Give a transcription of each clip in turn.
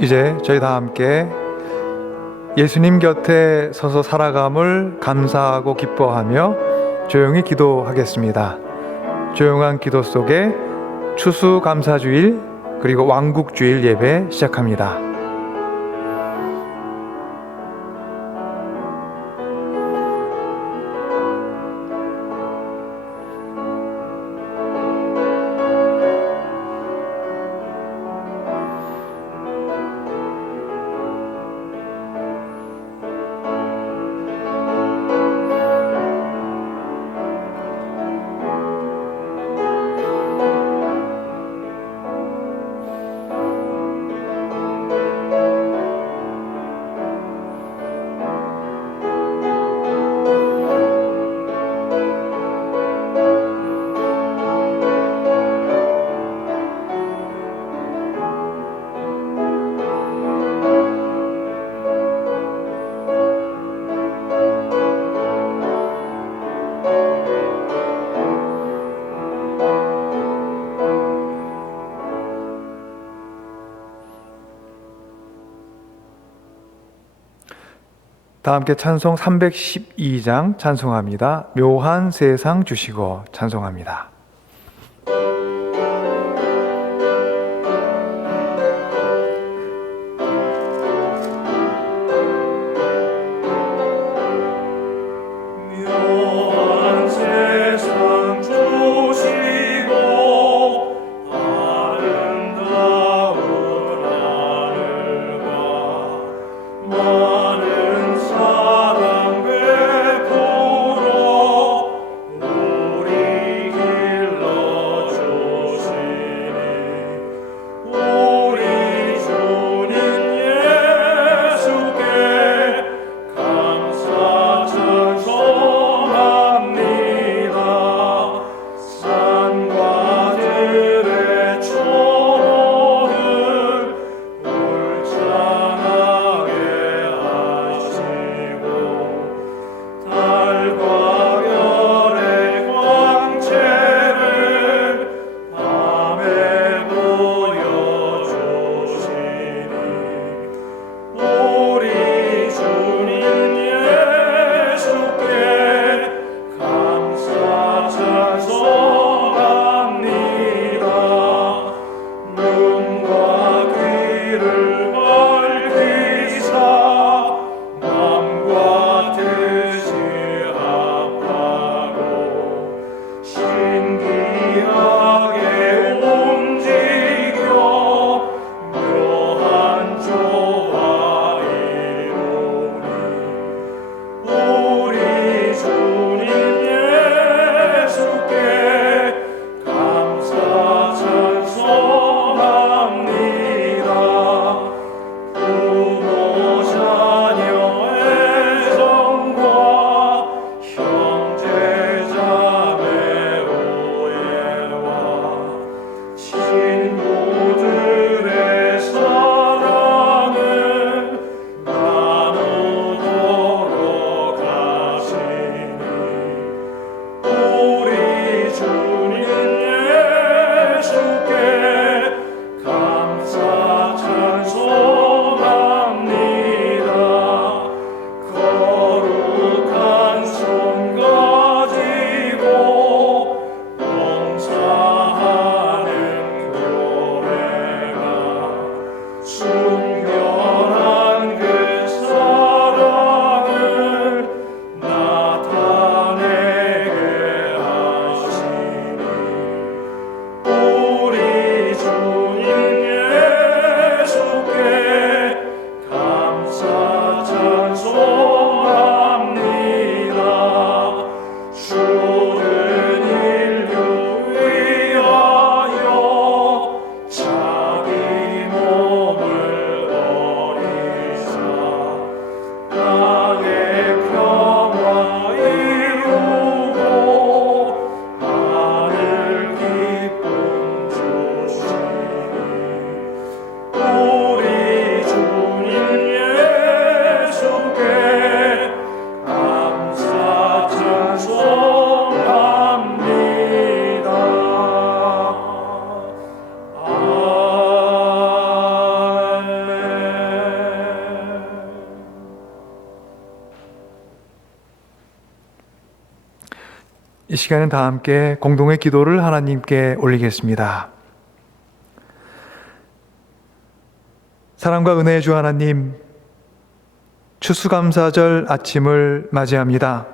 이제 저희 다 함께 예수님 곁에 서서 살아감을 감사하고 기뻐하며 조용히 기도하겠습니다. 조용한 기도 속에 추수감사주일 그리고 왕국주일 예배 시작합니다. 다 함께 찬송 312장 찬송합니다. 묘한 세상 주시고 찬송합니다. 우리 이 시간은 다 함께 공동의 기도를 하나님께 올리겠습니다. 사랑과 은혜의 주 하나님, 추수감사절 아침을 맞이합니다.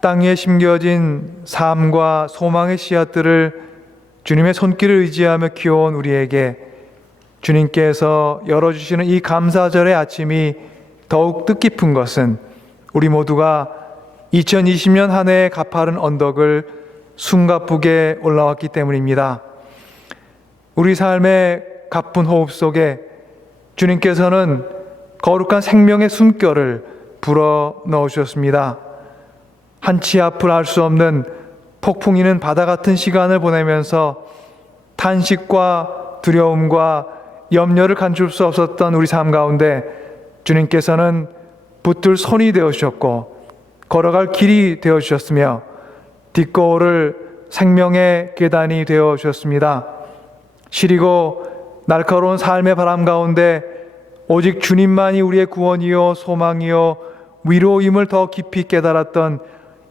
땅 위에 심겨진 삶과 소망의 씨앗들을 주님의 손길을 의지하며 키워온 우리에게 주님께서 열어주시는 이 감사절의 아침이 더욱 뜻깊은 것은 우리 모두가 2020년 한 해의 가파른 언덕을 숨가쁘게 올라왔기 때문입니다. 우리 삶의 가쁜 호흡 속에 주님께서는 거룩한 생명의 숨결을 불어 넣으셨습니다. 한치 앞을 알 수 없는 폭풍이는 바다 같은 시간을 보내면서 탄식과 두려움과 염려를 감출 수 없었던 우리 삶 가운데 주님께서는 붙들 손이 되어주셨고 걸어갈 길이 되어주셨으며 딛고 생명의 계단이 되어주셨습니다. 시리고 날카로운 삶의 바람 가운데 오직 주님만이 우리의 구원이요 소망이요 위로임을 더 깊이 깨달았던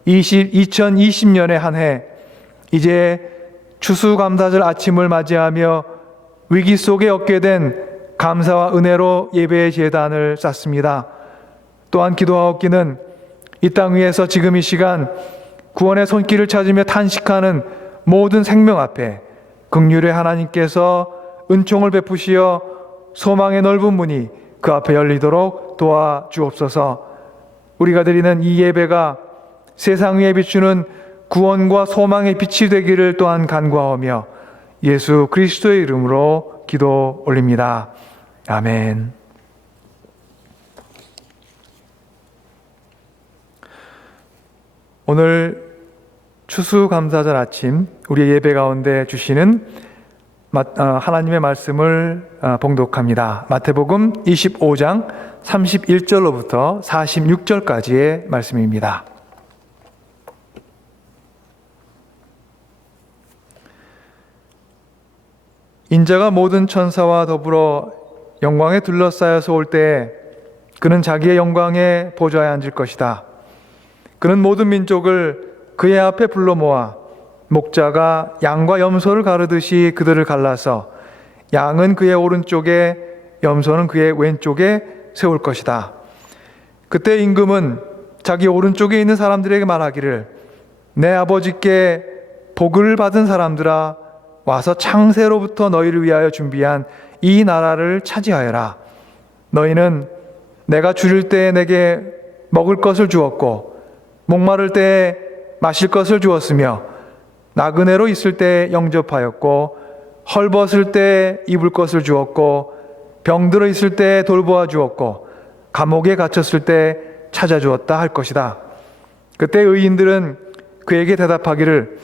2020년의 한 해, 이제 추수감사절 아침을 맞이하며 위기 속에 얻게 된 감사와 은혜로 예배의 제단을 쌓습니다. 또한 기도하옵기는 이 땅 위에서 지금 이 시간 구원의 손길을 찾으며 탄식하는 모든 생명 앞에 긍휼의 하나님께서 은총을 베푸시어 소망의 넓은 문이 그 앞에 열리도록 도와주옵소서. 우리가 드리는 이 예배가 세상 위에 비추는 구원과 소망의 빛이 되기를 또한 간구하오며 예수 그리스도의 이름으로 기도 올립니다. 아멘. 오늘 추수감사절 아침 우리의 예배 가운데 주시는 하나님의 말씀을 봉독합니다. 마태복음 25장 31절로부터 46절까지의 말씀입니다. 인자가 모든 천사와 더불어 영광에 둘러싸여서 올 때에 그는 자기의 영광의 보좌에 앉을 것이다. 그는 모든 민족을 그의 앞에 불러 모아 목자가 양과 염소를 가르듯이 그들을 갈라서 양은 그의 오른쪽에 염소는 그의 왼쪽에 세울 것이다. 그때 임금은 자기 오른쪽에 있는 사람들에게 말하기를 내 아버지께 복을 받은 사람들아 와서 창세로부터 너희를 위하여 준비한 이 나라를 차지하여라. 너희는 내가 줄일 때에 내게 먹을 것을 주었고 목마를 때에 마실 것을 주었으며 나그네로 있을 때에 영접하였고 헐벗을 때에 입을 것을 주었고 병들어 있을 때에 돌보아 주었고 감옥에 갇혔을 때 찾아주었다 할 것이다. 그때 의인들은 그에게 대답하기를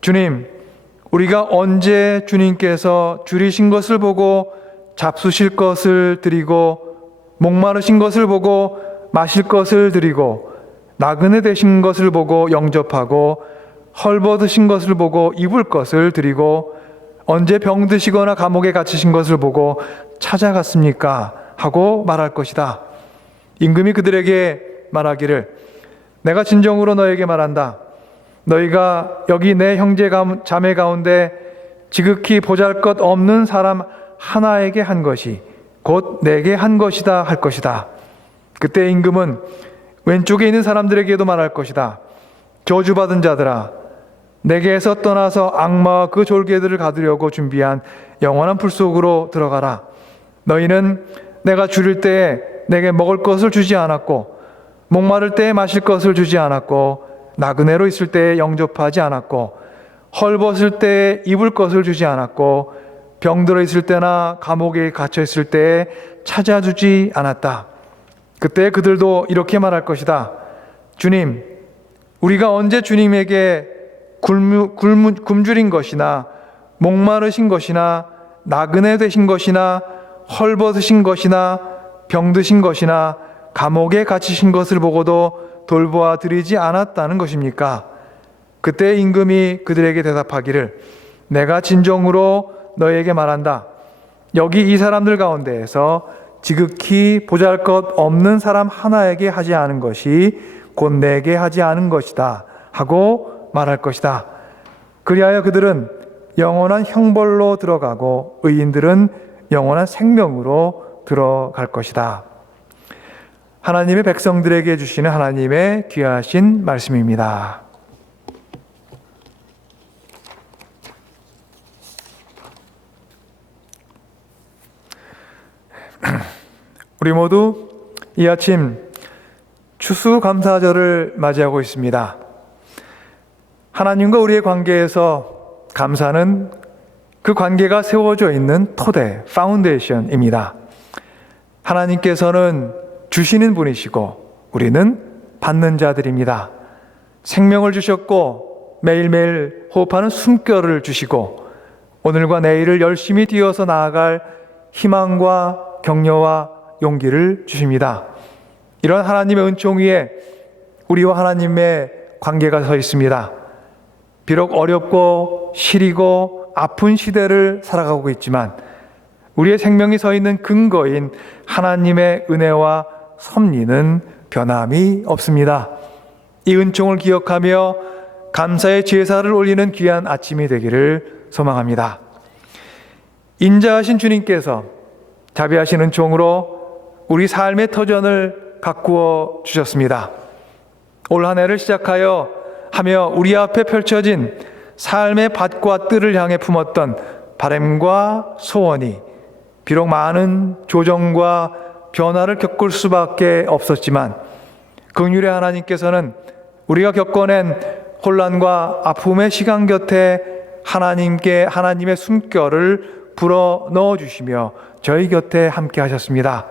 주님, 우리가 언제 주님께서 줄이신 것을 보고 잡수실 것을 드리고 목마르신 것을 보고 마실 것을 드리고 나그네 되신 것을 보고 영접하고 헐벗으신 것을 보고 입을 것을 드리고 언제 병드시거나 감옥에 갇히신 것을 보고 찾아갔습니까? 하고 말할 것이다. 임금이 그들에게 말하기를 내가 진정으로 너에게 말한다. 너희가 여기 내 형제 자매 가운데 지극히 보잘것 없는 사람 하나에게 한 것이 곧 내게 한 것이다 할 것이다. 그때 임금은 왼쪽에 있는 사람들에게도 말할 것이다. 저주받은 자들아, 내게서 떠나서 악마와 그 졸개들을 가두려고 준비한 영원한 불 속으로 들어가라. 너희는 내가 줄일 때에 내게 먹을 것을 주지 않았고 목마를 때에 마실 것을 주지 않았고 나그네로 있을 때에 영접하지 않았고 헐벗을 때에 입을 것을 주지 않았고 병들어 있을 때나 감옥에 갇혀 있을 때에 찾아주지 않았다. 그때 그들도 이렇게 말할 것이다. 주님, 우리가 언제 주님에게 굶주린 것이나 목마르신 것이나 나그네 되신 것이나 헐벗으신 것이나 병드신 것이나 감옥에 갇히신 것을 보고도 돌보아 드리지 않았다는 것입니까? 그때 임금이 그들에게 대답하기를 내가 진정으로 너희에게 말한다. 여기 이 사람들 가운데에서 지극히 보잘것 없는 사람 하나에게 하지 않은 것이 곧 내게 하지 않은 것이다 하고 말할 것이다. 그리하여 그들은 영원한 형벌로 들어가고 의인들은 영원한 생명으로 들어갈 것이다. 하나님의 백성들에게 주시는 하나님의 귀하신 말씀입니다. 우리 모두 이 아침 추수감사절을 맞이하고 있습니다. 하나님과 우리의 관계에서 감사는 그 관계가 세워져 있는 토대, 파운데이션입니다. 하나님께서는 주시는 분이시고 우리는 받는 자들입니다. 생명을 주셨고 매일매일 호흡하는 숨결을 주시고 오늘과 내일을 열심히 뛰어서 나아갈 희망과 격려와 용기를 주십니다. 이런 하나님의 은총 위에 우리와 하나님의 관계가 서 있습니다. 비록 어렵고 시리고 아픈 시대를 살아가고 있지만 우리의 생명이 서 있는 근거인 하나님의 은혜와 섭리는 변함이 없습니다. 이 은총을 기억하며 감사의 제사를 올리는 귀한 아침이 되기를 소망합니다. 인자하신 주님께서 자비하신 은총으로 우리 삶의 터전을 가꾸어 주셨습니다. 올 한 해를 시작하여 우리 앞에 펼쳐진 삶의 밭과 뜰을 향해 품었던 바람과 소원이 비록 많은 조정과 변화를 겪을 수밖에 없었지만 긍휼의 하나님께서는 우리가 겪어낸 혼란과 아픔의 시간 곁에 하나님의 숨결을 불어 넣어 주시며 저희 곁에 함께 하셨습니다.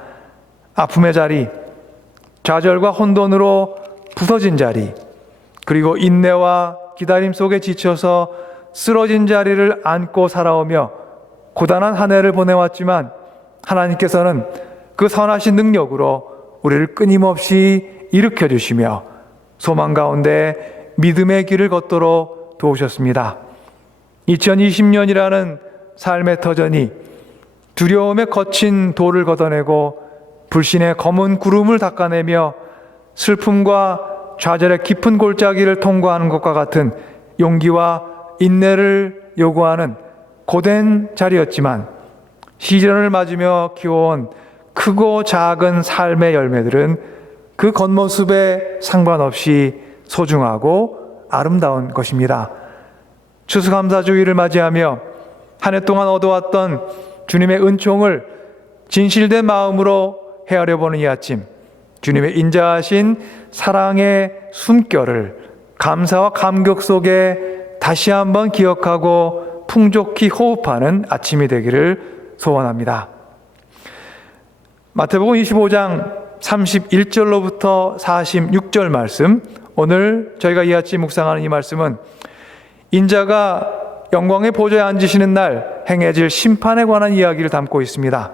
아픔의 자리, 좌절과 혼돈으로 부서진 자리, 그리고 인내와 기다림 속에 지쳐서 쓰러진 자리를 안고 살아오며 고단한 한 해를 보내왔지만 하나님께서는 그 선하신 능력으로 우리를 끊임없이 일으켜 주시며 소망 가운데 믿음의 길을 걷도록 도우셨습니다. 2020년이라는 삶의 터전이 두려움의 거친 돌을 걷어내고 불신의 검은 구름을 닦아내며 슬픔과 좌절의 깊은 골짜기를 통과하는 것과 같은 용기와 인내를 요구하는 고된 자리였지만 시련을 맞으며 키워온 크고 작은 삶의 열매들은 그 겉모습에 상관없이 소중하고 아름다운 것입니다. 추수감사주의를 맞이하며 한 해 동안 얻어왔던 주님의 은총을 진실된 마음으로 헤아려 보는 이 아침, 주님의 인자하신 사랑의 숨결을 감사와 감격 속에 다시 한번 기억하고 풍족히 호흡하는 아침이 되기를 소원합니다. 마태복음 25장 31절로부터 46절 말씀, 오늘 저희가 이 아침 묵상하는 이 말씀은 인자가 영광의 보좌에 앉으시는 날 행해질 심판에 관한 이야기를 담고 있습니다.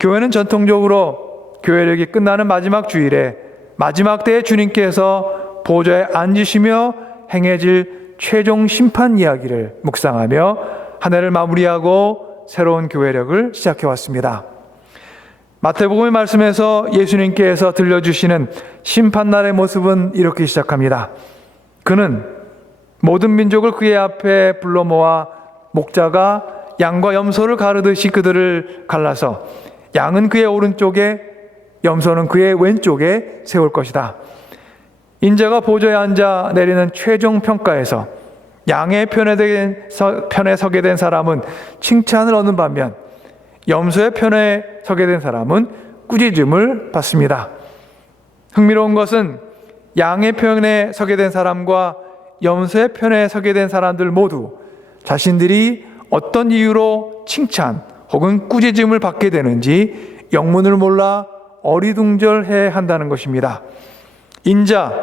교회는 전통적으로 교회력이 끝나는 마지막 주일에 마지막 때에 주님께서 보좌에 앉으시며 행해질 최종 심판 이야기를 묵상하며 한 해를 마무리하고 새로운 교회력을 시작해 왔습니다. 마태복음의 말씀에서 예수님께서 들려주시는 심판날의 모습은 이렇게 시작합니다. 그는 모든 민족을 그의 앞에 불러 모아 목자가 양과 염소를 가르듯이 그들을 갈라서 양은 그의 오른쪽에 염소는 그의 왼쪽에 세울 것이다. 인자가 보좌에 앉아 내리는 최종 평가에서 양의 편에 서게 된 사람은 칭찬을 얻는 반면 염소의 편에 서게 된 사람은 꾸짖음을 받습니다. 흥미로운 것은 양의 편에 서게 된 사람과 염소의 편에 서게 된 사람들 모두 자신들이 어떤 이유로 칭찬 혹은 꾸짖음을 받게 되는지 영문을 몰라 어리둥절해 한다는 것입니다. 인자,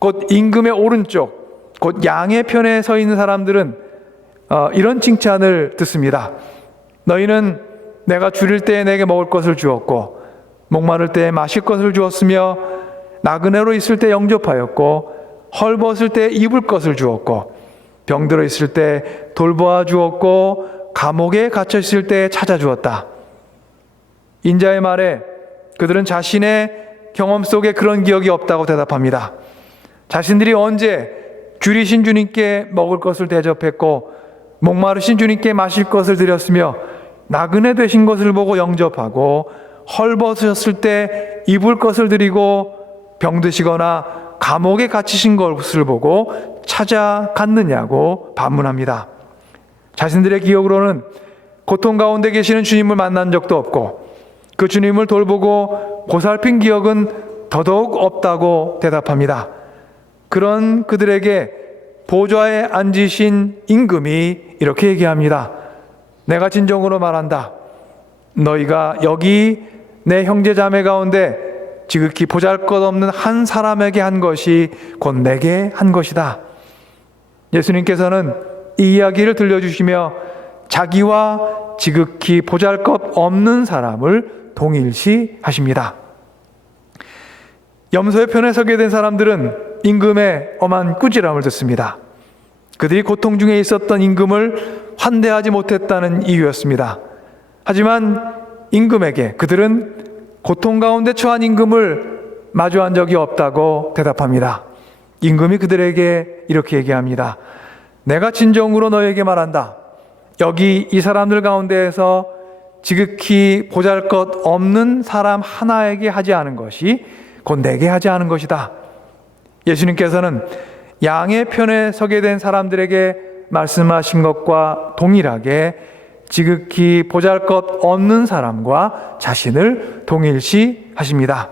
곧 임금의 오른쪽, 곧 양의 편에 서 있는 사람들은 이런 칭찬을 듣습니다. 너희는 내가 줄일 때에 내게 먹을 것을 주었고 목마를 때에 마실 것을 주었으며 나그네로 있을 때 영접하였고 헐벗을 때 입을 것을 주었고 병들어 있을 때 돌보아 주었고 감옥에 갇혀 있을 때 찾아주었다. 인자의 말에 그들은 자신의 경험 속에 그런 기억이 없다고 대답합니다. 자신들이 언제 줄이신 주님께 먹을 것을 대접했고 목마르신 주님께 마실 것을 드렸으며 나그네 되신 것을 보고 영접하고 헐벗으셨을 때 입을 것을 드리고 병드시거나 감옥에 갇히신 것을 보고 찾아갔느냐고 반문합니다. 자신들의 기억으로는 고통 가운데 계시는 주님을 만난 적도 없고 그 주님을 돌보고 보살핀 기억은 더더욱 없다고 대답합니다. 그런 그들에게 보좌에 앉으신 임금이 이렇게 얘기합니다. 내가 진정으로 말한다. 너희가 여기 내 형제 자매 가운데 지극히 보잘것없는 한 사람에게 한 것이 곧 내게 한 것이다. 예수님께서는 이 이야기를 들려주시며 자기와 지극히 보잘것없는 사람을 동일시하십니다. 염소의 편에 서게 된 사람들은 임금의 엄한 꾸지람을 듣습니다. 그들이 고통 중에 있었던 임금을 환대하지 못했다는 이유였습니다. 하지만 임금에게 그들은 고통 가운데 처한 임금을 마주한 적이 없다고 대답합니다. 임금이 그들에게 이렇게 얘기합니다. 내가 진정으로 너에게 말한다. 여기 이 사람들 가운데에서 지극히 보잘것없는 사람 하나에게 하지 않은 것이 곧 내게 하지 않은 것이다. 예수님께서는 양의 편에 서게 된 사람들에게 말씀하신 것과 동일하게 지극히 보잘것없는 사람과 자신을 동일시하십니다.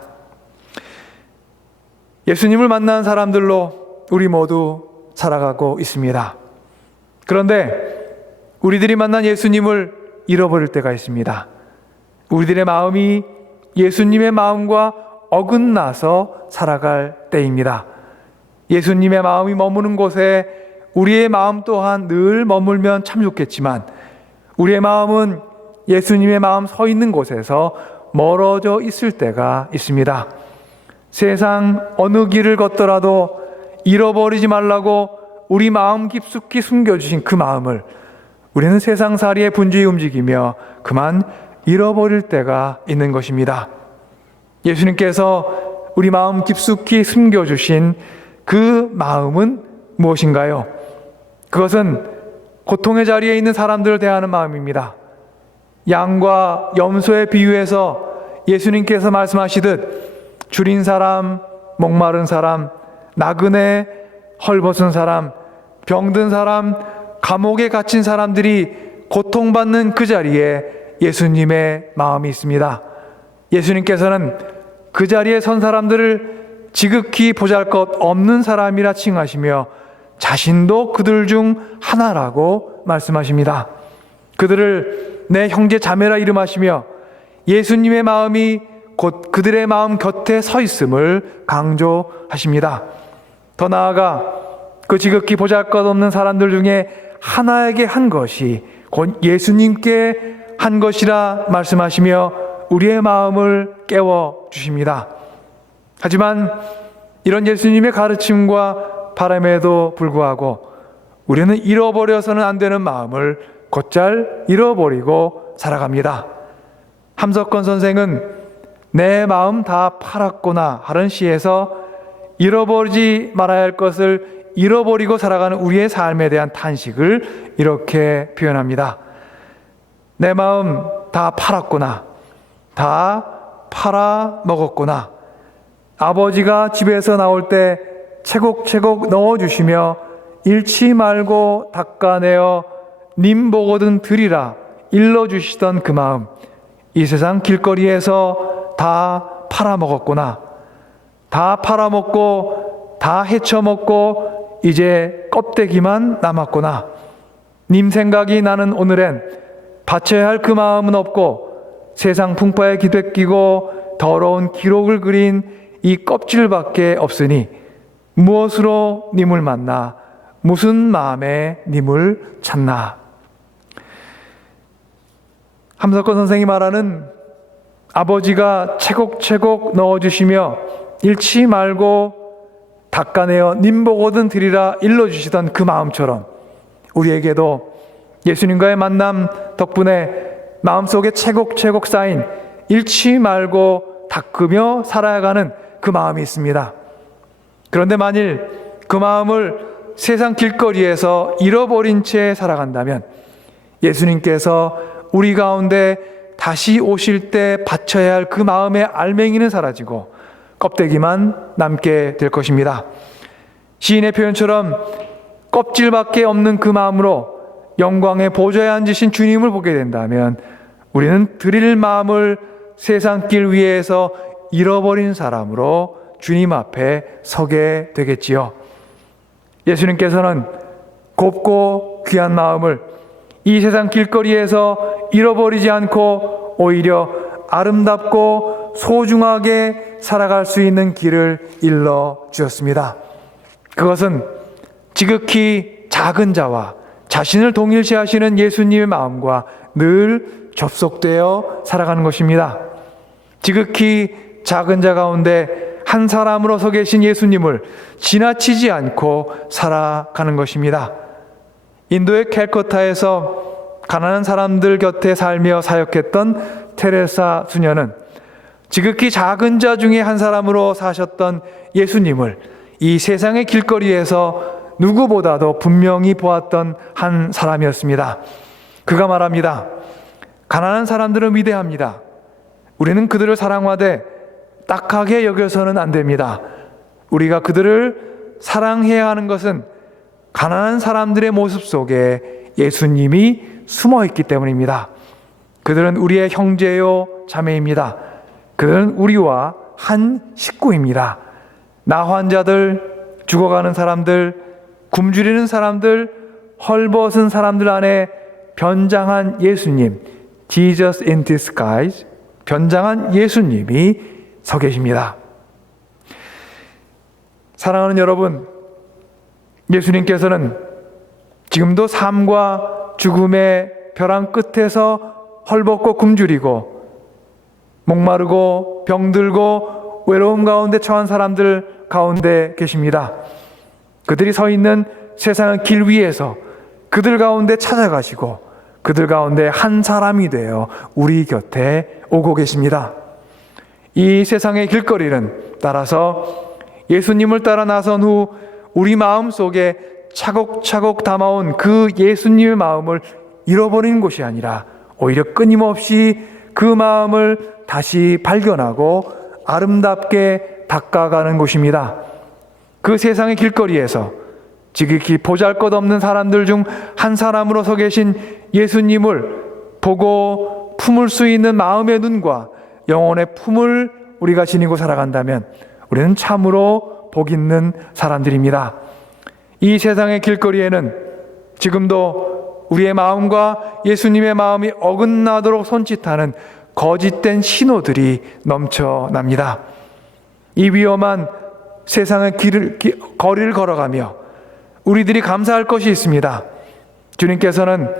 예수님을 만난 사람들로 우리 모두 살아가고 있습니다. 그런데 우리들이 만난 예수님을 잃어버릴 때가 있습니다. 우리들의 마음이 예수님의 마음과 어긋나서 살아갈 때입니다. 예수님의 마음이 머무는 곳에 우리의 마음 또한 늘 머물면 참 좋겠지만 우리의 마음은 예수님의 마음 서 있는 곳에서 멀어져 있을 때가 있습니다. 세상 어느 길을 걷더라도 잃어버리지 말라고 우리 마음 깊숙이 숨겨주신 그 마음을 우리는 세상살이의 분주히 움직이며 그만 잃어버릴 때가 있는 것입니다. 예수님께서 우리 마음 깊숙이 숨겨주신 그 마음은 무엇인가요? 그것은 고통의 자리에 있는 사람들을 대하는 마음입니다. 양과 염소의 비유에서 예수님께서 말씀하시듯 줄인 사람, 목마른 사람, 나그네, 헐벗은 사람, 병든 사람, 감옥에 갇힌 사람들이 고통받는 그 자리에 예수님의 마음이 있습니다. 예수님께서는 그 자리에 선 사람들을 지극히 보잘것없는 사람이라 칭하시며 자신도 그들 중 하나라고 말씀하십니다. 그들을 내 형제 자매라 이름하시며 예수님의 마음이 곧 그들의 마음 곁에 서 있음을 강조하십니다. 더 나아가 그 지극히 보잘것없는 사람들 중에 하나에게 한 것이 곧 예수님께 한 것이라 말씀하시며 우리의 마음을 깨워 주십니다. 하지만 이런 예수님의 가르침과 바람에도 불구하고 우리는 잃어버려서는 안 되는 마음을 곧잘 잃어버리고 살아갑니다. 함석권 선생은 내 마음 다 팔았구나 하는 시에서 잃어버리지 말아야 할 것을 잃어버리고 살아가는 우리의 삶에 대한 탄식을 이렇게 표현합니다. 내 마음 다 팔았구나. 다 팔아 먹었구나. 아버지가 집에서 나올 때 채곡채곡 넣어주시며 잃지 말고 닦아내어 님 보거든 드리라 일러주시던 그 마음, 이 세상 길거리에서 다 팔아먹었구나. 다 팔아먹고 다 헤쳐먹고 이제 껍데기만 남았구나. 님 생각이 나는 오늘엔 바쳐야 할 그 마음은 없고 세상 풍파에 기대끼고 더러운 기록을 그린 이 껍질밖에 없으니 무엇으로 님을 만나 무슨 마음에 님을 찾나. 함석권 선생이 말하는 아버지가 채곡채곡 넣어주시며 잃지 말고 닦아내어 님 보거든 드리라 일러주시던 그 마음처럼 우리에게도 예수님과의 만남 덕분에 마음속에 채곡채곡 쌓인 잃지 말고 닦으며 살아가는 그 마음이 있습니다. 그런데 만일 그 마음을 세상 길거리에서 잃어버린 채 살아간다면 예수님께서 우리 가운데 다시 오실 때 바쳐야 할 그 마음의 알맹이는 사라지고 껍데기만 남게 될 것입니다. 시인의 표현처럼 껍질밖에 없는 그 마음으로 영광의 보좌에 앉으신 주님을 보게 된다면 우리는 드릴 마음을 세상 길 위에서 잃어버린 사람으로 주님 앞에 서게 되겠지요. 예수님께서는 곱고 귀한 마음을 이 세상 길거리에서 잃어버리지 않고 오히려 아름답고 소중하게 살아갈 수 있는 길을 일러 주셨습니다. 그것은 지극히 작은 자와 자신을 동일시하시는 예수님의 마음과 늘 접속되어 살아가는 것입니다. 지극히 작은 자 가운데 한 사람으로 서 계신 예수님을 지나치지 않고 살아가는 것입니다. 인도의 캘커타에서 가난한 사람들 곁에 살며 사역했던 테레사 수녀는 지극히 작은 자 중에 한 사람으로 사셨던 예수님을 이 세상의 길거리에서 누구보다도 분명히 보았던 한 사람이었습니다. 그가 말합니다. 가난한 사람들은 위대합니다. 우리는 그들을 사랑하되 딱하게 여겨서는 안 됩니다. 우리가 그들을 사랑해야 하는 것은 가난한 사람들의 모습 속에 예수님이 숨어 있기 때문입니다. 그들은 우리의 형제요 자매입니다. 그들은 우리와 한 식구입니다. 나 환자들, 죽어가는 사람들, 굶주리는 사람들, 헐벗은 사람들 안에 변장한 예수님, Jesus in disguise, 변장한 예수님이 서 계십니다. 사랑하는 여러분, 예수님께서는 지금도 삶과 죽음의 벼랑 끝에서 헐벗고 굶주리고 목마르고 병들고 외로움 가운데 처한 사람들 가운데 계십니다. 그들이 서 있는 세상의 길 위에서 그들 가운데 찾아가시고 그들 가운데 한 사람이 되어 우리 곁에 오고 계십니다. 이 세상의 길거리는 따라서 예수님을 따라 나선 후 우리 마음 속에 차곡차곡 담아온 그 예수님의 마음을 잃어버리는 곳이 아니라 오히려 끊임없이 그 마음을 다시 발견하고 아름답게 닦아가는 곳입니다. 그 세상의 길거리에서 지극히 보잘것없는 사람들 중 한 사람으로 서 계신 예수님을 보고 품을 수 있는 마음의 눈과 영혼의 품을 우리가 지니고 살아간다면 우리는 참으로 복 있는 사람들입니다. 이 세상의 길거리에는 지금도 우리의 마음과 예수님의 마음이 어긋나도록 손짓하는 거짓된 신호들이 넘쳐납니다. 이 위험한 세상의 거리를 걸어가며 우리들이 감사할 것이 있습니다. 주님께서는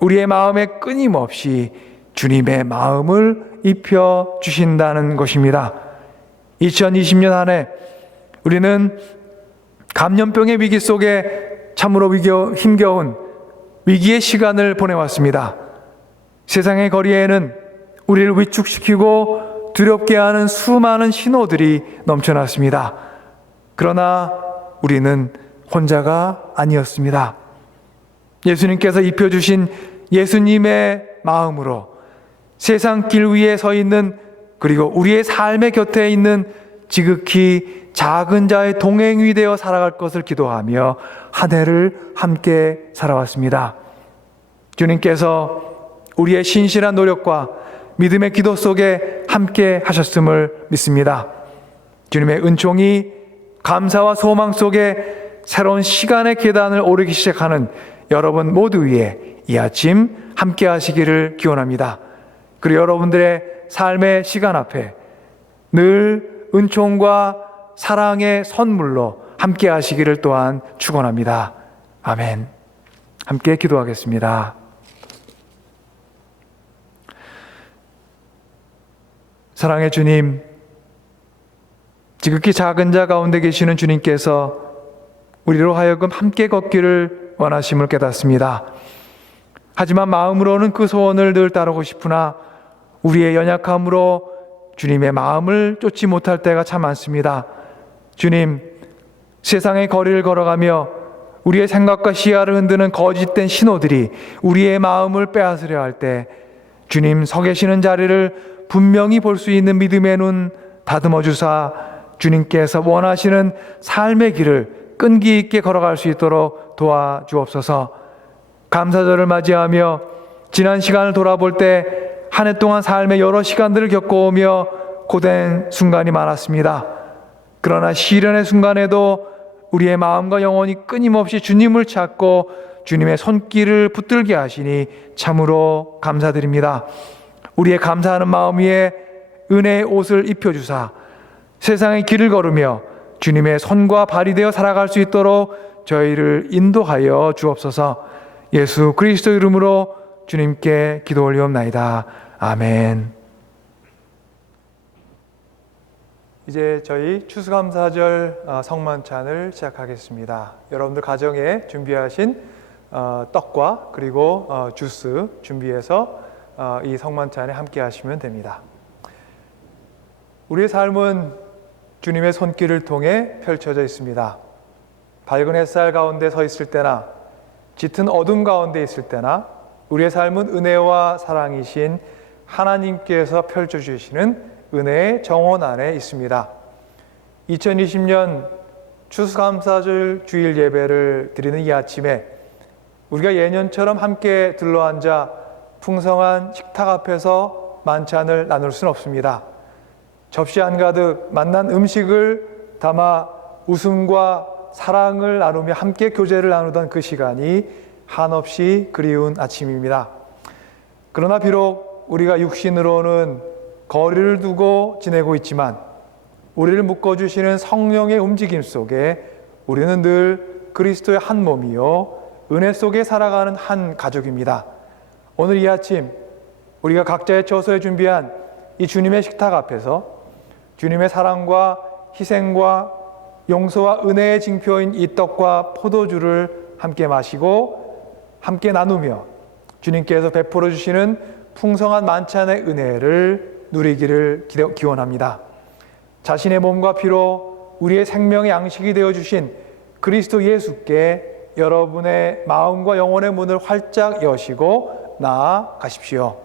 우리의 마음에 끊임없이 주님의 마음을 입혀 주신다는 것입니다. 2020년 한 해 우리는 감염병의 위기 속에 참으로 힘겨운 위기의 시간을 보내왔습니다. 세상의 거리에는 우리를 위축시키고 두렵게 하는 수많은 신호들이 넘쳐났습니다. 그러나 우리는 혼자가 아니었습니다. 예수님께서 입혀주신 예수님의 마음으로 세상 길 위에 서 있는 그리고 우리의 삶의 곁에 있는 지극히 작은 자의 동행이 되어 살아갈 것을 기도하며 한 해를 함께 살아왔습니다. 주님께서 우리의 신실한 노력과 믿음의 기도 속에 함께 하셨음을 믿습니다. 주님의 은총이 감사와 소망 속에 새로운 시간의 계단을 오르기 시작하는 여러분 모두 위에 이 아침 함께 하시기를 기원합니다. 그리고 여러분들의 삶의 시간 앞에 늘 은총과 사랑의 선물로 함께 하시기를 또한 축원합니다. 아멘. 함께 기도하겠습니다. 사랑의 주님, 지극히 작은 자 가운데 계시는 주님께서 우리로 하여금 함께 걷기를 원하심을 깨닫습니다. 하지만 마음으로는 그 소원을 늘 따르고 싶으나 우리의 연약함으로 주님의 마음을 쫓지 못할 때가 참 많습니다. 주님, 세상의 거리를 걸어가며 우리의 생각과 시야를 흔드는 거짓된 신호들이 우리의 마음을 빼앗으려 할 때 주님 서 계시는 자리를 분명히 볼 수 있는 믿음의 눈 다듬어 주사 주님께서 원하시는 삶의 길을 끈기 있게 걸어갈 수 있도록 도와주옵소서. 감사절을 맞이하며 지난 시간을 돌아볼 때 한 해 동안 삶의 여러 시간들을 겪어오며 고된 순간이 많았습니다. 그러나 시련의 순간에도 우리의 마음과 영혼이 끊임없이 주님을 찾고 주님의 손길을 붙들게 하시니 참으로 감사드립니다. 우리의 감사하는 마음 위에 은혜의 옷을 입혀주사 세상의 길을 걸으며 주님의 손과 발이 되어 살아갈 수 있도록 저희를 인도하여 주옵소서. 예수 그리스도 이름으로 주님께 기도 올리옵나이다. 아멘. 이제 저희 추수감사절 성만찬을 시작하겠습니다. 여러분들 가정에 준비하신 떡과 그리고 주스 준비해서 이 성만찬에 함께 하시면 됩니다. 우리의 삶은 주님의 손길을 통해 펼쳐져 있습니다. 밝은 햇살 가운데 서 있을 때나 짙은 어둠 가운데 있을 때나 우리의 삶은 은혜와 사랑이신 하나님께서 펼쳐주시는 은혜의 정원 안에 있습니다. 2020년 추수감사절 주일 예배를 드리는 이 아침에 우리가 예년처럼 함께 둘러앉아 풍성한 식탁 앞에서 만찬을 나눌 수는 없습니다. 접시 한가득 맛난 음식을 담아 웃음과 사랑을 나누며 함께 교제를 나누던 그 시간이 한없이 그리운 아침입니다. 그러나 비록 우리가 육신으로는 거리를 두고 지내고 있지만 우리를 묶어주시는 성령의 움직임 속에 우리는 늘 그리스도의 한 몸이요 은혜 속에 살아가는 한 가족입니다. 오늘 이 아침 우리가 각자의 처소에 준비한 이 주님의 식탁 앞에서 주님의 사랑과 희생과 용서와 은혜의 징표인 이 떡과 포도주를 함께 마시고 함께 나누며 주님께서 베풀어 주시는 풍성한 만찬의 은혜를 누리기를 기원합니다. 자신의 몸과 피로 우리의 생명의 양식이 되어주신 그리스도 예수께 여러분의 마음과 영혼의 문을 활짝 여시고 나아가십시오.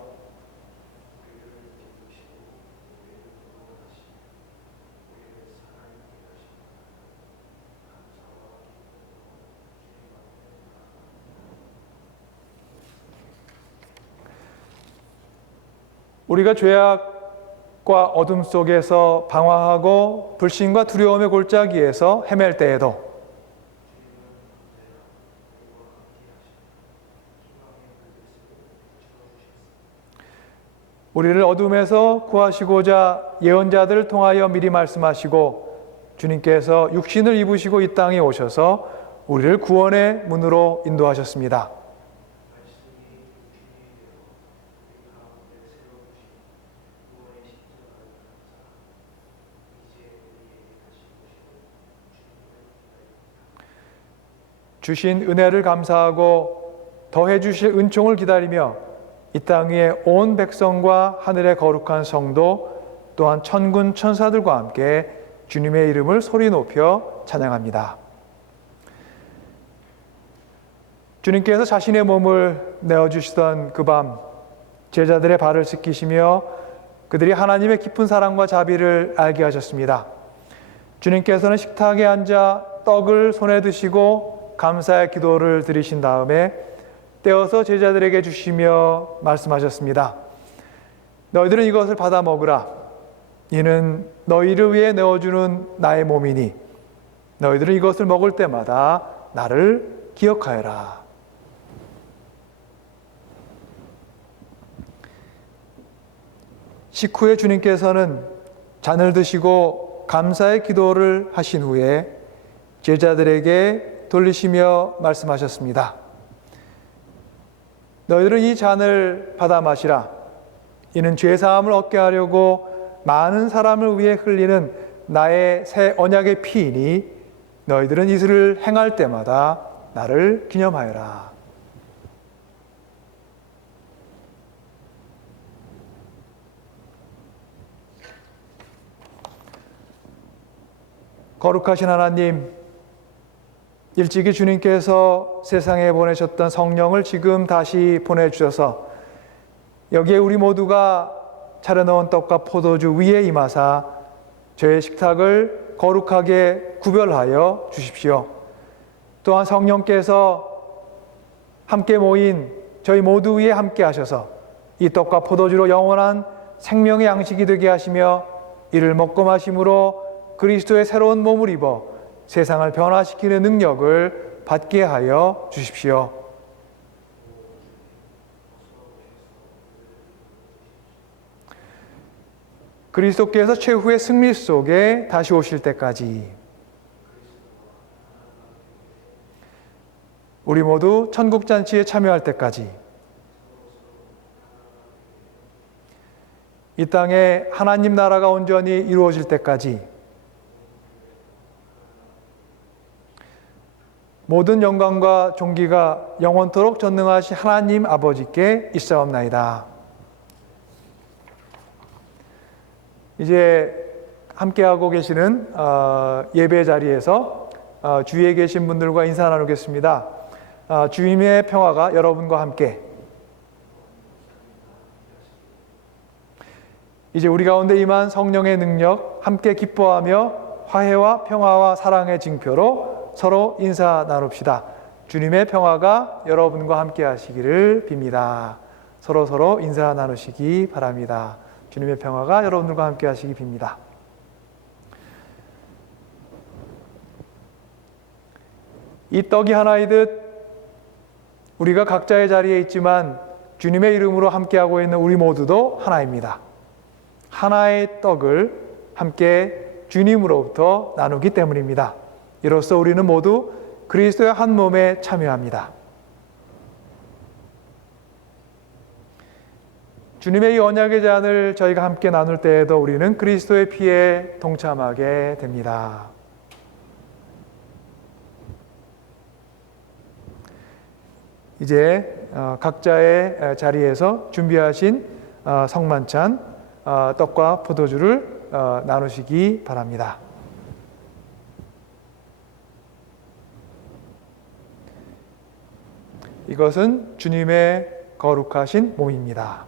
우리가 죄악과 어둠 속에서 방황하고 불신과 두려움의 골짜기에서 헤맬 때에도 우리를 어둠에서 구하시고자 예언자들을 통하여 미리 말씀하시고 주님께서 육신을 입으시고 이 땅에 오셔서 우리를 구원의 문으로 인도하셨습니다. 주신 은혜를 감사하고 더해 주실 은총을 기다리며 이 땅 위에 온 백성과 하늘의 거룩한 성도 또한 천군 천사들과 함께 주님의 이름을 소리 높여 찬양합니다. 주님께서 자신의 몸을 내어주시던 그 밤 제자들의 발을 씻기시며 그들이 하나님의 깊은 사랑과 자비를 알게 하셨습니다. 주님께서는 식탁에 앉아 떡을 손에 드시고 감사의 기도를 드리신 다음에 떼어서 제자들에게 주시며 말씀하셨습니다. 너희들은 이것을 받아 먹으라. 이는 너희를 위해 내어주는 나의 몸이니 너희들은 이것을 먹을 때마다 나를 기억하여라. 식후에 주님께서는 잔을 드시고 감사의 기도를 하신 후에 제자들에게 돌리시며 말씀하셨습니다. 너희들은 이 잔을 받아 마시라. 이는 죄사함을 얻게 하려고 많은 사람을 위해 흘리는 나의 새 언약의 피이니 너희들은 이슬을 행할 때마다 나를 기념하여라. 거룩하신 하나님, 일찍이 주님께서 세상에 보내셨던 성령을 지금 다시 보내주셔서 여기에 우리 모두가 차려놓은 떡과 포도주 위에 임하사 저의 식탁을 거룩하게 구별하여 주십시오. 또한 성령께서 함께 모인 저희 모두 위에 함께 하셔서 이 떡과 포도주로 영원한 생명의 양식이 되게 하시며 이를 먹고 마심으로 그리스도의 새로운 몸을 입어 세상을 변화시키는 능력을 받게 하여 주십시오. 그리스도께서 최후의 승리 속에 다시 오실 때까지 우리 모두 천국잔치에 참여할 때까지 이 땅에 하나님 나라가 온전히 이루어질 때까지 모든 영광과 존귀가 영원토록 전능하신 하나님 아버지께 있사옵나이다. 이제 함께하고 계시는 예배 자리에서 주위에 계신 분들과 인사 나누겠습니다. 주님의 평화가 여러분과 함께. 이제 우리 가운데 임한 성령의 능력 함께 기뻐하며 화해와 평화와 사랑의 징표로 서로 인사 나눕시다. 주님의 평화가 여러분과 함께 하시기를 빕니다. 서로 인사 나누시기 바랍니다. 주님의 평화가 여러분들과 함께 하시기 빕니다. 이 떡이 하나이듯 우리가 각자의 자리에 있지만 주님의 이름으로 함께하고 있는 우리 모두도 하나입니다. 하나의 떡을 함께 주님으로부터 나누기 때문입니다. 이로써 우리는 모두 그리스도의 한 몸에 참여합니다. 주님의 이 언약의 잔을 저희가 함께 나눌 때에도 우리는 그리스도의 피에 동참하게 됩니다. 이제 각자의 자리에서 준비하신 성만찬 떡과 포도주를 나누시기 바랍니다. 이것은 주님의 거룩하신 몸입니다.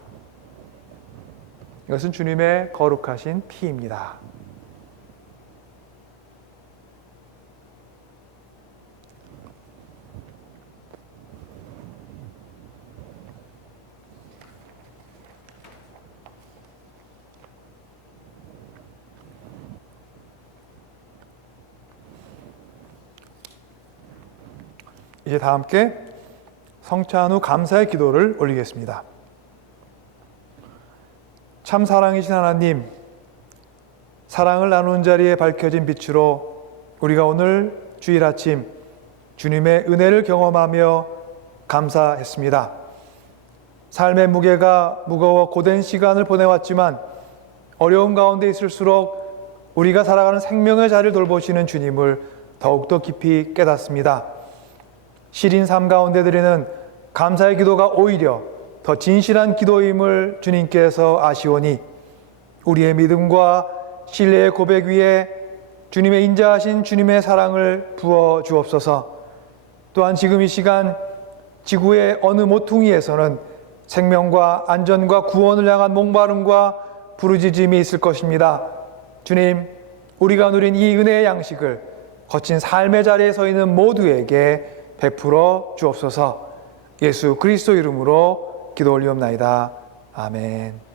이것은 주님의 거룩하신 피입니다. 이제 다 함께 성찬 후 감사의 기도를 올리겠습니다. 참 사랑이신 하나님, 사랑을 나누는 자리에 밝혀진 빛으로 우리가 오늘 주일 아침 주님의 은혜를 경험하며 감사했습니다. 삶의 무게가 무거워 고된 시간을 보내왔지만 어려운 가운데 있을수록 우리가 살아가는 생명의 자리를 돌보시는 주님을 더욱더 깊이 깨닫습니다. 시린 삶 가운데 드리는 감사의 기도가 오히려 더 진실한 기도임을 주님께서 아시오니 우리의 믿음과 신뢰의 고백 위에 주님의 인자하신 주님의 사랑을 부어 주옵소서. 또한 지금 이 시간 지구의 어느 모퉁이에서는 생명과 안전과 구원을 향한 목마름과 부르짖음이 있을 것입니다. 주님, 우리가 누린 이 은혜의 양식을 거친 삶의 자리에 서 있는 모두에게 베풀어 주옵소서. 예수 그리스도 이름으로 기도 올리옵나이다. 아멘.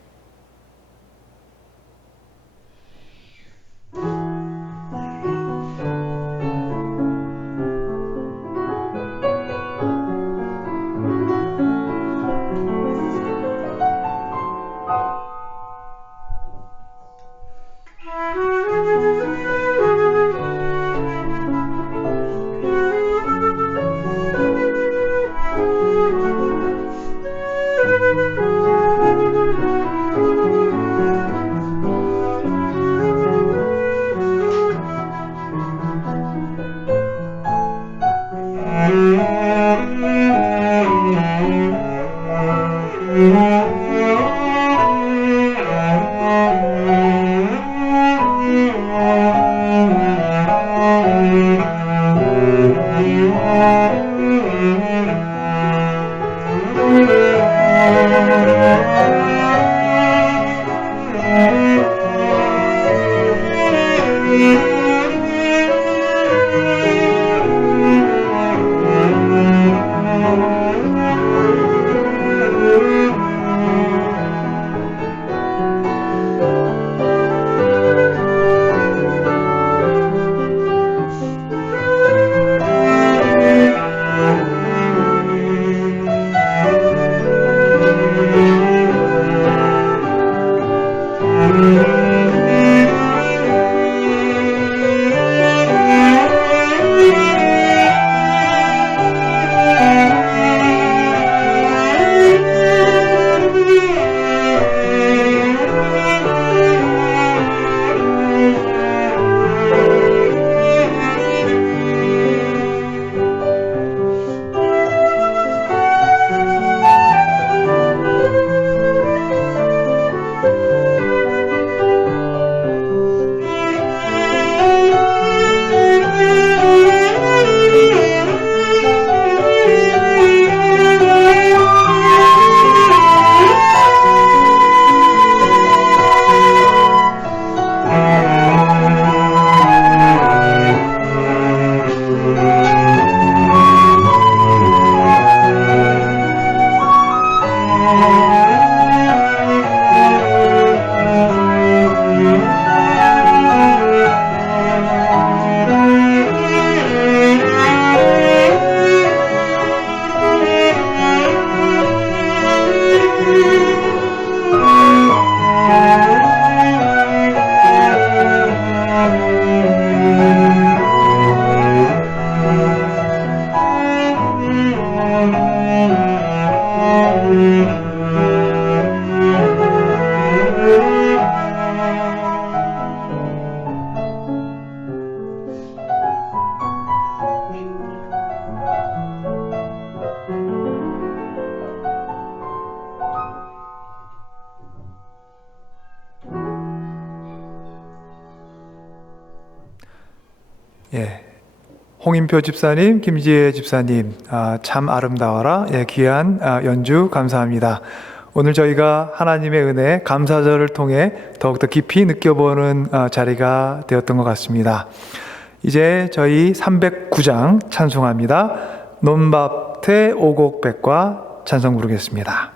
예, 홍인표 집사님, 김지혜 집사님, 참 아름다워라. 예, 귀한 연주 감사합니다. 오늘 저희가 하나님의 은혜, 감사절을 통해 더욱더 깊이 느껴보는 자리가 되었던 것 같습니다. 이제 저희 309장 찬송합니다. 논밭의 오곡백과 찬송 부르겠습니다.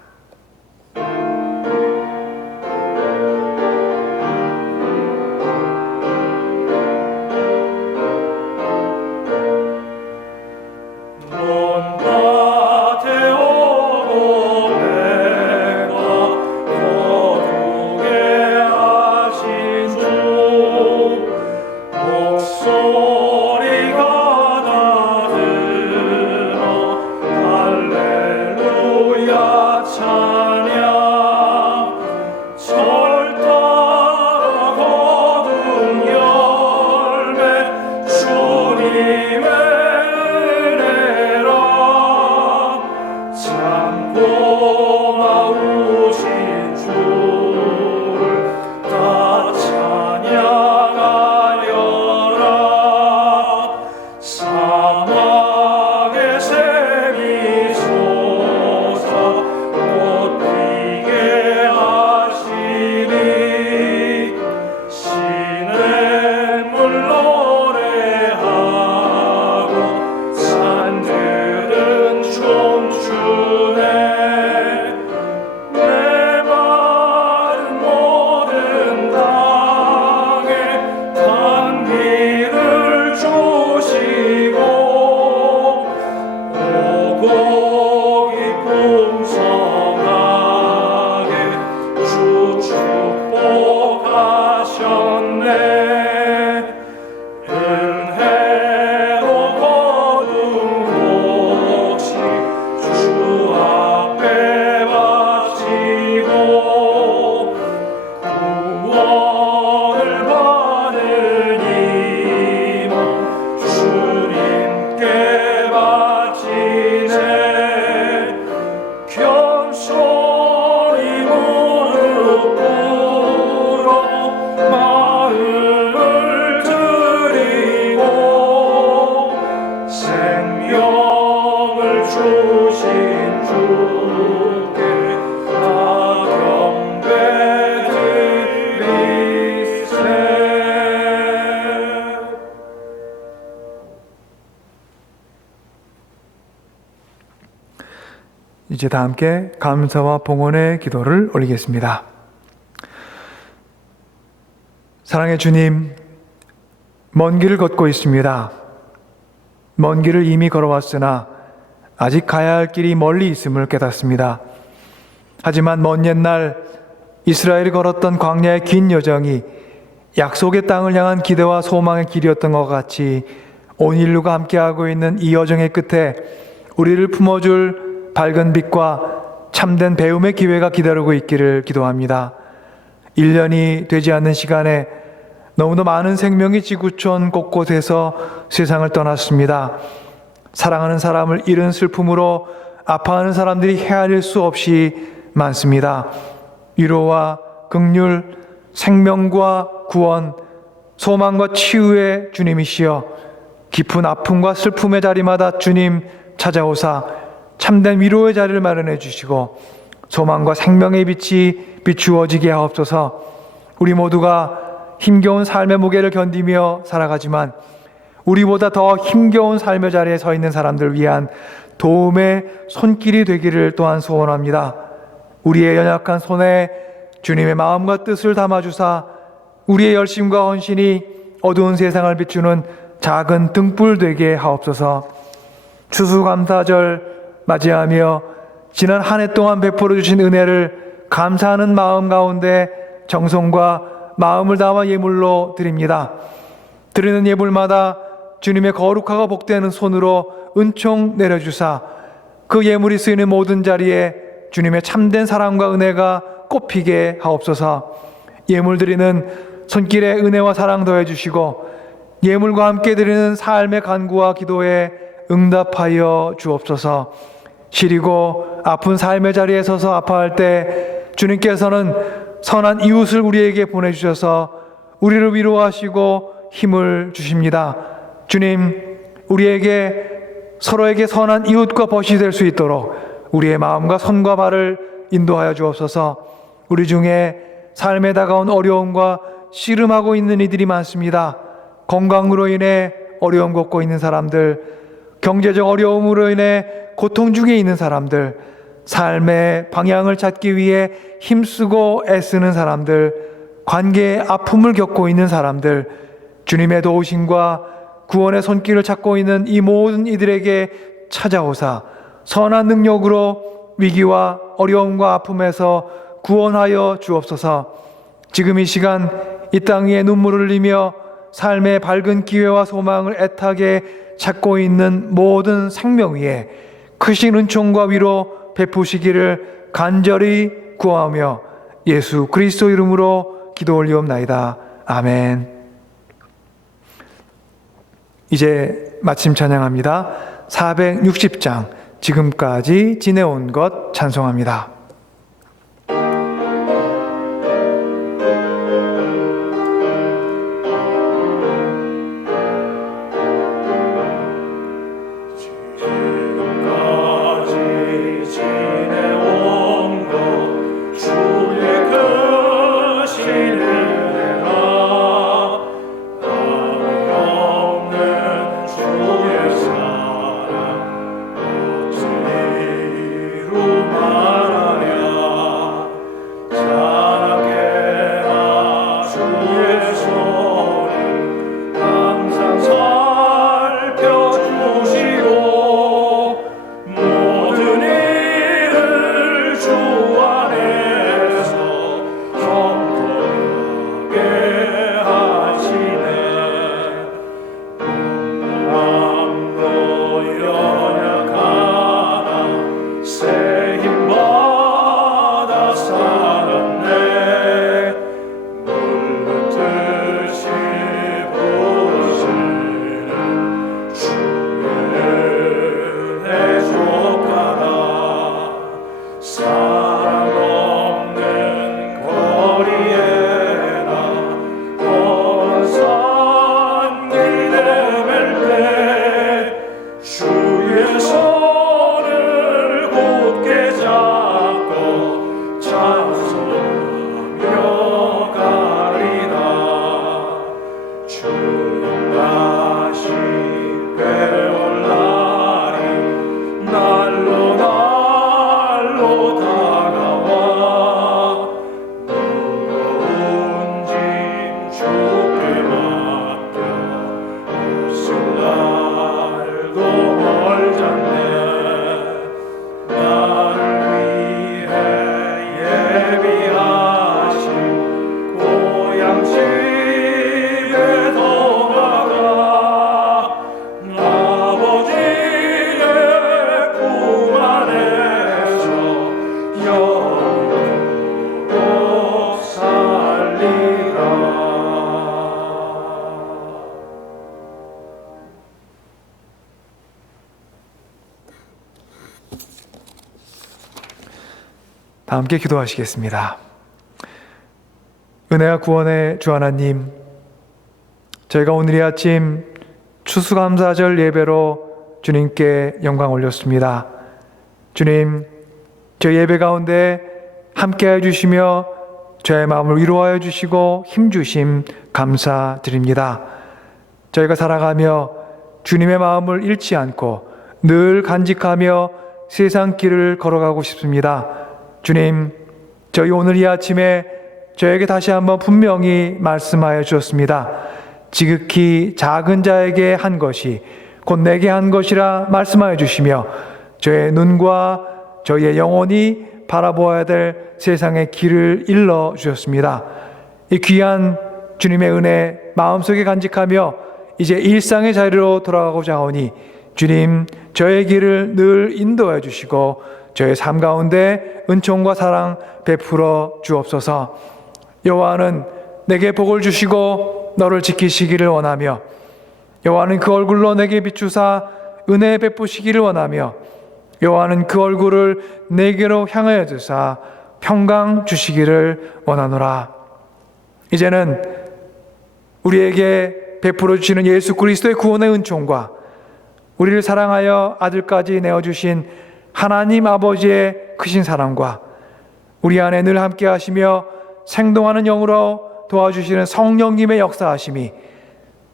이제 다 함께 감사와 봉헌의 기도를 올리겠습니다. 사랑의 주님, 먼 길을 걷고 있습니다. 먼 길을 이미 걸어왔으나 아직 가야 할 길이 멀리 있음을 깨닫습니다. 하지만 먼 옛날 이스라엘이 걸었던 광야의 긴 여정이 약속의 땅을 향한 기대와 소망의 길이었던 것 같이 온 인류가 함께하고 있는 이 여정의 끝에 우리를 품어줄 밝은 빛과 참된 배움의 기회가 기다리고 있기를 기도합니다. 1년이 되지 않는 시간에 너무도 많은 생명이 지구촌 곳곳에서 세상을 떠났습니다. 사랑하는 사람을 잃은 슬픔으로 아파하는 사람들이 헤아릴 수 없이 많습니다. 위로와 긍휼, 생명과 구원, 소망과 치유의 주님이시여, 깊은 아픔과 슬픔의 자리마다 주님 찾아오사 참된 위로의 자리를 마련해 주시고 소망과 생명의 빛이 비추어지게 하옵소서. 우리 모두가 힘겨운 삶의 무게를 견디며 살아가지만 우리보다 더 힘겨운 삶의 자리에 서 있는 사람들을 위한 도움의 손길이 되기를 또한 소원합니다. 우리의 연약한 손에 주님의 마음과 뜻을 담아주사 우리의 열심과 헌신이 어두운 세상을 비추는 작은 등불 되게 하옵소서. 추수감사절 맞이하며 지난 한 해 동안 베풀어 주신 은혜를 감사하는 마음 가운데 정성과 마음을 담아 예물로 드립니다. 드리는 예물마다 주님의 거룩하고 복되는 손으로 은총 내려주사 그 예물이 쓰이는 모든 자리에 주님의 참된 사랑과 은혜가 꽃피게 하옵소서. 예물 드리는 손길에 은혜와 사랑 더해 주시고 예물과 함께 드리는 삶의 간구와 기도에 응답하여 주옵소서. 시리고 아픈 삶의 자리에 서서 아파할 때 주님께서는 선한 이웃을 우리에게 보내주셔서 우리를 위로하시고 힘을 주십니다. 주님, 우리에게 서로에게 선한 이웃과 벗이 될 수 있도록 우리의 마음과 손과 발을 인도하여 주옵소서. 우리 중에 삶에 다가온 어려움과 씨름하고 있는 이들이 많습니다. 건강으로 인해 어려움 겪고 있는 사람들, 경제적 어려움으로 인해 고통 중에 있는 사람들, 삶의 방향을 찾기 위해 힘쓰고 애쓰는 사람들, 관계의 아픔을 겪고 있는 사람들, 주님의 도우심과 구원의 손길을 찾고 있는 이 모든 이들에게 찾아오사 선한 능력으로 위기와 어려움과 아픔에서 구원하여 주옵소서. 지금 이 시간 이 땅 위에 눈물을 흘리며 삶의 밝은 기회와 소망을 애타게 찾고 있는 모든 생명 위에 크신 은총과 위로 베푸시기를 간절히 구하며 예수 그리스도 이름으로 기도 올리옵나이다. 아멘. 이제 마침 찬양합니다. 460장 지금까지 지내온 것 찬송합니다. 다 함께 기도하시겠습니다. 은혜와 구원의 주 하나님, 저희가 오늘 이 아침 추수감사절 예배로 주님께 영광 올렸습니다. 주님, 저희 예배 가운데 함께해 주시며 저의 마음을 위로하여 주시고 힘주심 감사드립니다. 저희가 살아가며 주님의 마음을 잃지 않고 늘 간직하며 세상 길을 걸어가고 싶습니다. 주님, 저희 오늘 이 아침에 저에게 다시 한번 분명히 말씀하여 주셨습니다. 지극히 작은 자에게 한 것이 곧 내게 한 것이라 말씀하여 주시며 저의 눈과 저희의 영혼이 바라보아야 될 세상의 길을 일러 주셨습니다. 이 귀한 주님의 은혜 마음속에 간직하며 이제 일상의 자리로 돌아가고자 하오니 주님, 저의 길을 늘 인도해 주시고 저의 삶 가운데 은총과 사랑 베풀어 주옵소서. 여호와는 내게 복을 주시고 너를 지키시기를 원하며 여호와는 그 얼굴로 내게 비추사 은혜 베푸시기를 원하며 여호와는 그 얼굴을 내게로 향하여 드사 평강 주시기를 원하노라. 이제는 우리에게 베풀어 주시는 예수 그리스도의 구원의 은총과 우리를 사랑하여 아들까지 내어주신 하나님 아버지의 크신 사랑과 우리 안에 늘 함께 하시며 생동하는 영으로 도와주시는 성령님의 역사하심이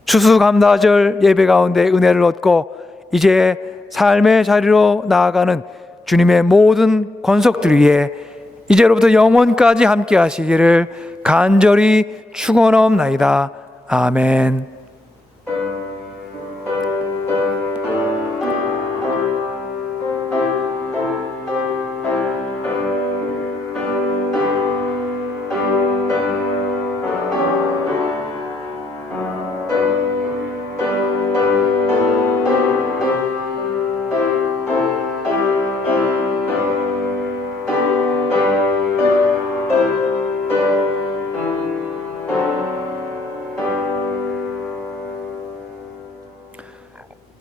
추수감사절 예배 가운데 은혜를 얻고 이제 삶의 자리로 나아가는 주님의 모든 권속들 위에 이제로부터 영원까지 함께 하시기를 간절히 축원하옵나이다. 아멘.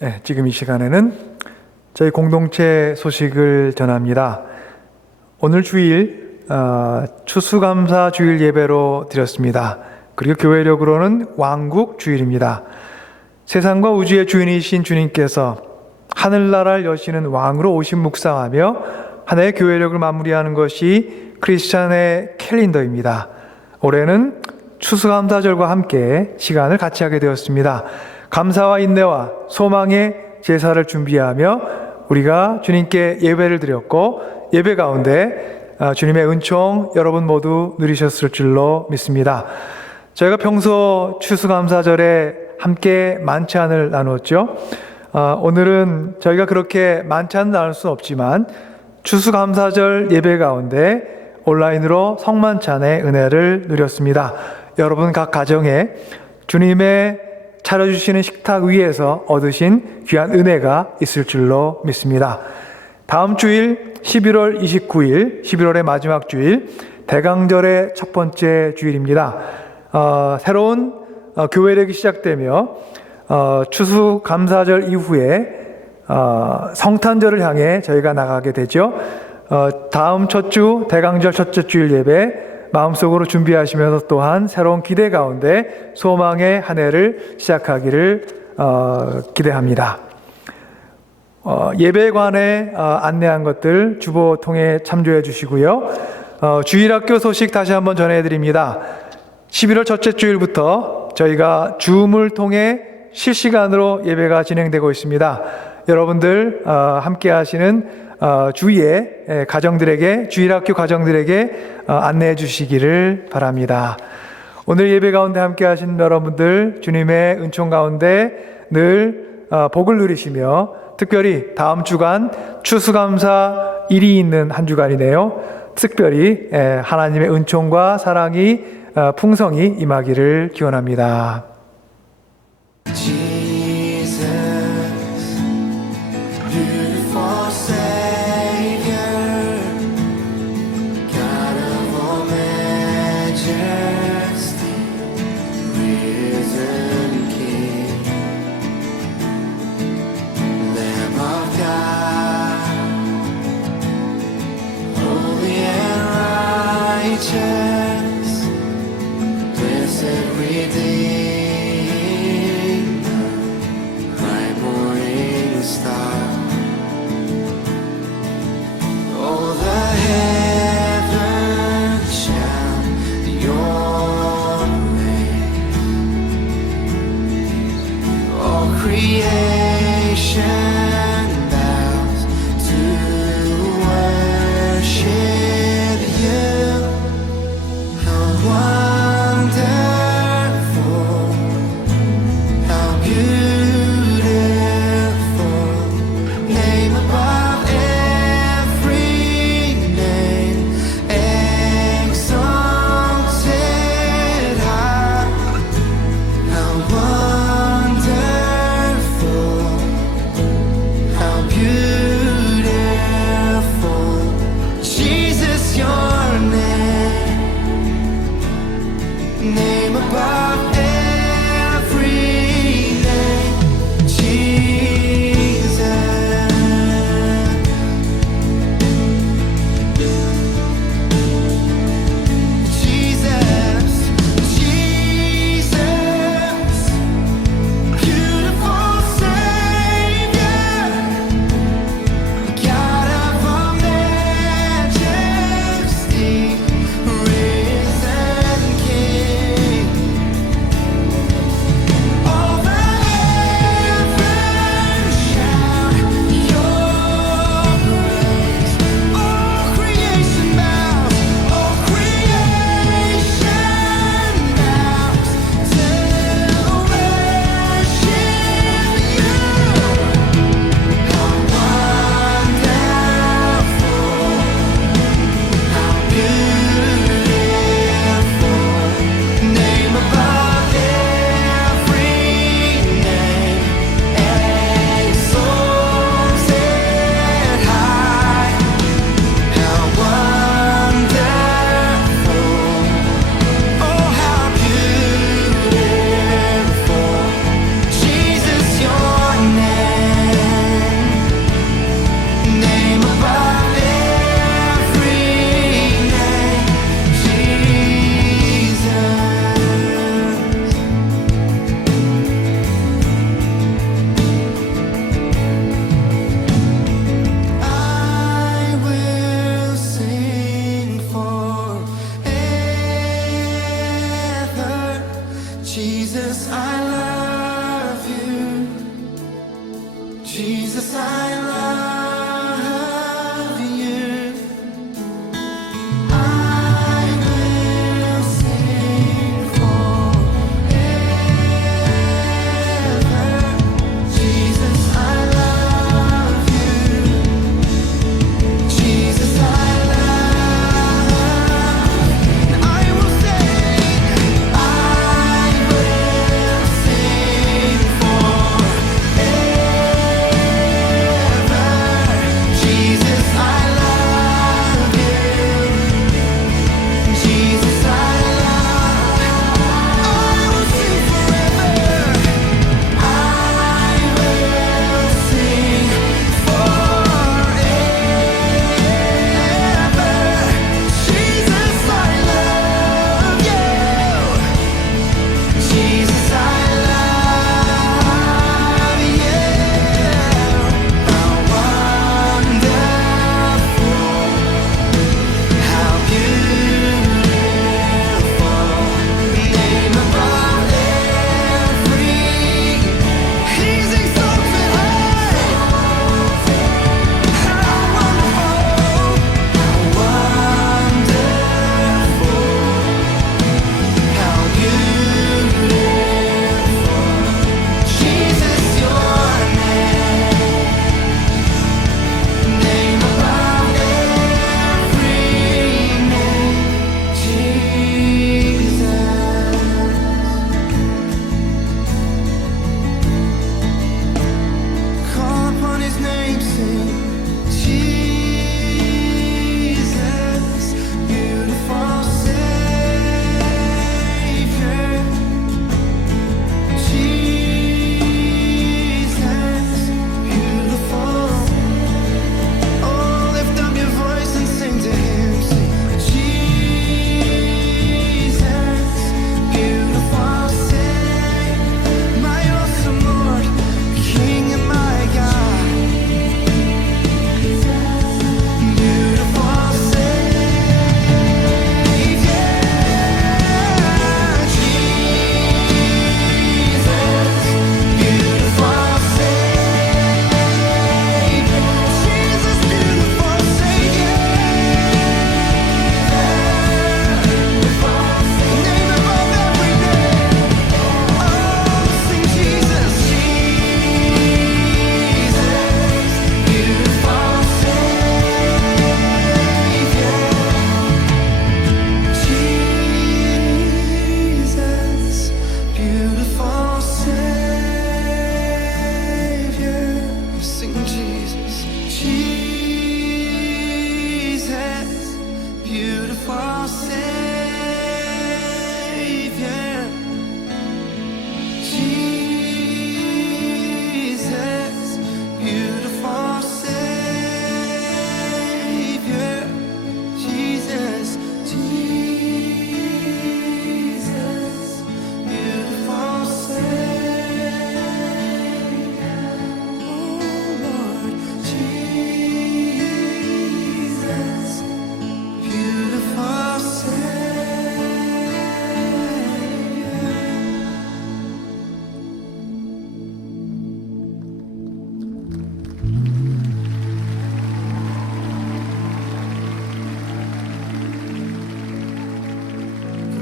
네, 지금 이 시간에는 저희 공동체 소식을 전합니다. 오늘 주일 추수감사 주일 예배로 드렸습니다. 그리고 교회력으로는 왕국 주일입니다. 세상과 우주의 주인이신 주님께서 하늘나라를 여시는 왕으로 오신 묵상하며 한 해의 교회력을 마무리하는 것이 크리스찬의 캘린더입니다. 올해는 추수감사절과 함께 시간을 같이 하게 되었습니다. 감사와 인내와 소망의 제사를 준비하며 우리가 주님께 예배를 드렸고 예배 가운데 주님의 은총 여러분 모두 누리셨을 줄로 믿습니다. 저희가 평소 추수감사절에 함께 만찬을 나누었죠. 오늘은 저희가 그렇게 만찬을 나눌 수는 없지만 추수감사절 예배 가운데 온라인으로 성만찬의 은혜를 누렸습니다. 여러분 각 가정에 주님의 차려주시는 식탁 위에서 얻으신 귀한 은혜가 있을 줄로 믿습니다. 다음 주일 11월 29일 11월의 마지막 주일 대강절의 첫 번째 주일입니다. 새로운 교회력이 시작되며 추수감사절 이후에 성탄절을 향해 저희가 나가게 되죠. 다음 첫 주 대강절 첫째 주일 예배 마음속으로 준비하시면서 또한 새로운 기대 가운데 소망의 한 해를 시작하기를 기대합니다. 예배에 관해 안내한 것들 주보 통해 참조해 주시고요. 주일학교 소식 다시 한번 전해드립니다. 11월 첫째 주일부터 저희가 줌을 통해 실시간으로 예배가 진행되고 있습니다. 여러분들 함께 하시는 주위의 가정들에게 주일학교 가정들에게 안내해 주시기를 바랍니다. 오늘 예배 가운데 함께 하신 여러분들 주님의 은총 가운데 늘 복을 누리시며 특별히 다음 주간 추수감사 일이 있는 한 주간이네요. 특별히 하나님의 은총과 사랑이 풍성히 임하기를 기원합니다. Wonderful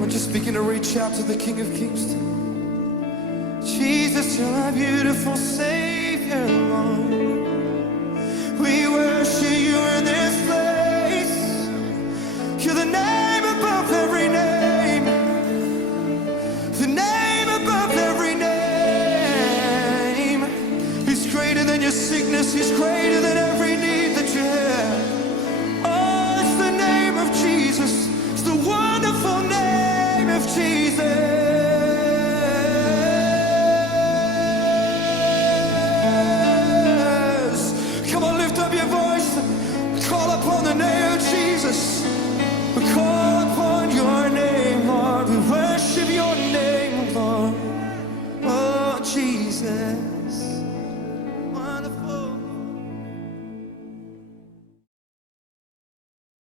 on, just begin to reach out to the King of Kings. Jesus, you're my beautiful Savior, Lord. We worship you in this place. You're the name above every name. The name above every name. He's greater than your sickness. He's greater than